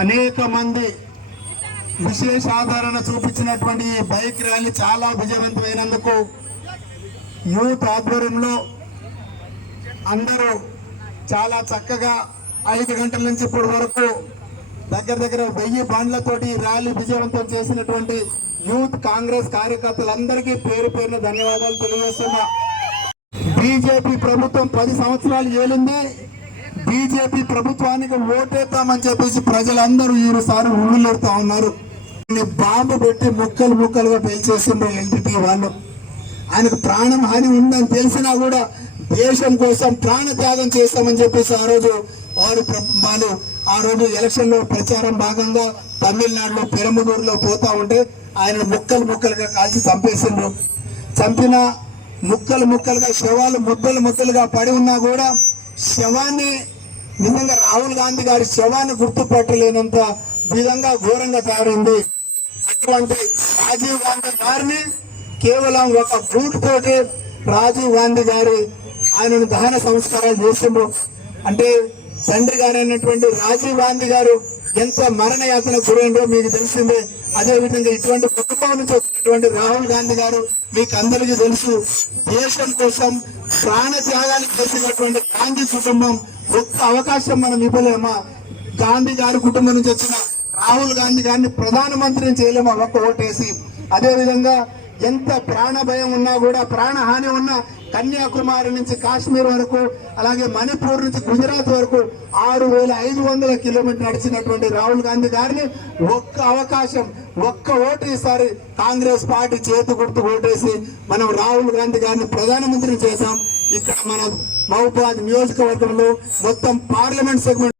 అనేక మంది విశేష ఆదరణ చూపించినటువంటి ఈ బైక్ ర్యాలీ చాలా విజయవంతమైనందుకు యూత్ ఆధ్వర్యంలో అందరూ చాలా చక్కగా ఐదు గంటల నుంచి ఇప్పటి వరకు దగ్గర దగ్గర వెయ్యి బండ్లతోటి ర్యాలీ విజయవంతం చేసినటువంటి యూత్ కాంగ్రెస్ కార్యకర్తలందరికీ పేరు పేరున ధన్యవాదాలు తెలియజేస్తున్నా. బీజేపీ ప్రభుత్వం పది సంవత్సరాలు ఏలింది. బీజేపీ ప్రభుత్వానికి ఓటేద్దామని చెప్పేసి ప్రజలందరూ ఈసారి ఉమ్మిలేడుతా ఉన్నారు. బాంబు పెట్టి ముక్కలు ముక్కలుగా పెంచేసిండ్రు ఎల్టీటీ వాళ్ళు. ఆయనకు ప్రాణం హాని ఉందని తెలిసినా కూడా దేశం కోసం ప్రాణ త్యాగం చేస్తామని చెప్పేసి ఆ రోజు వారు వాళ్ళు ఆ రోజు ఎలక్షన్లో ప్రచారం భాగంగా తమిళనాడులో పెరమదూరులో పోతా ఉంటే ఆయన ముక్కలు ముక్కలుగా కాల్చి చంపేసిండ్రు. చంపిన ముక్కలు ముక్కలుగా శవాలు ముద్దలు ముద్దలుగా పడి ఉన్నా కూడా శవాన్ని నిజంగా రాహుల్ గాంధీ గారి శవాన్ని గుర్తుపట్టలేనంత విధంగా ఘోరంగా తయారైంది. అటువంటి రాజీవ్ గాంధీ గారిని కేవలం ఒక బూట్ తోటి రాజీవ్ గాంధీ గారి ఆయనను దహన సంస్కారాలు చేసిండ్రు. అంటే తండ్రి గారైనటువంటి రాజీవ్ గాంధీ గారు ఎంత మరణ యాతన గురైందో మీకు తెలిసిందే. అదే విధంగా ఇటువంటి కుటుంబం నుంచి వచ్చినటువంటి రాహుల్ గాంధీ గారు మీకు అందరికీ తెలుసు. దేశం కోసం ప్రాణ త్యాగానికి చేసినటువంటి గాంధీ కుటుంబం ఒక్క అవకాశం మనం ఇవ్వలేమా? గాంధీ గారి కుటుంబం నుంచి వచ్చిన రాహుల్ గాంధీ గారిని ప్రధానమంత్రిని చేయలేమా? ఒక్క ఓటేసి. అదే విధంగా ఎంత ప్రాణ భయం ఉన్నా కూడా ప్రాణహాని ఉన్నా కన్యాకుమారి నుంచి కాశ్మీర్ వరకు అలాగే మణిపూర్ నుంచి గుజరాత్ వరకు ఆరు వేల ఐదు వందల కిలోమీటర్ నడిచినటువంటి రాహుల్ గాంధీ గారిని ఒక్క అవకాశం ఒక్క ఓటు ఈసారి కాంగ్రెస్ పార్టీ చేతి గుర్తు ఓటేసి మనం రాహుల్ గాంధీ గారిని ప్రధానమంత్రిని చేశాం. ఇక్కడ మన మహబూబాద్ నియోజకవర్గంలో మొత్తం పార్లమెంట్ సెగ్మెంట్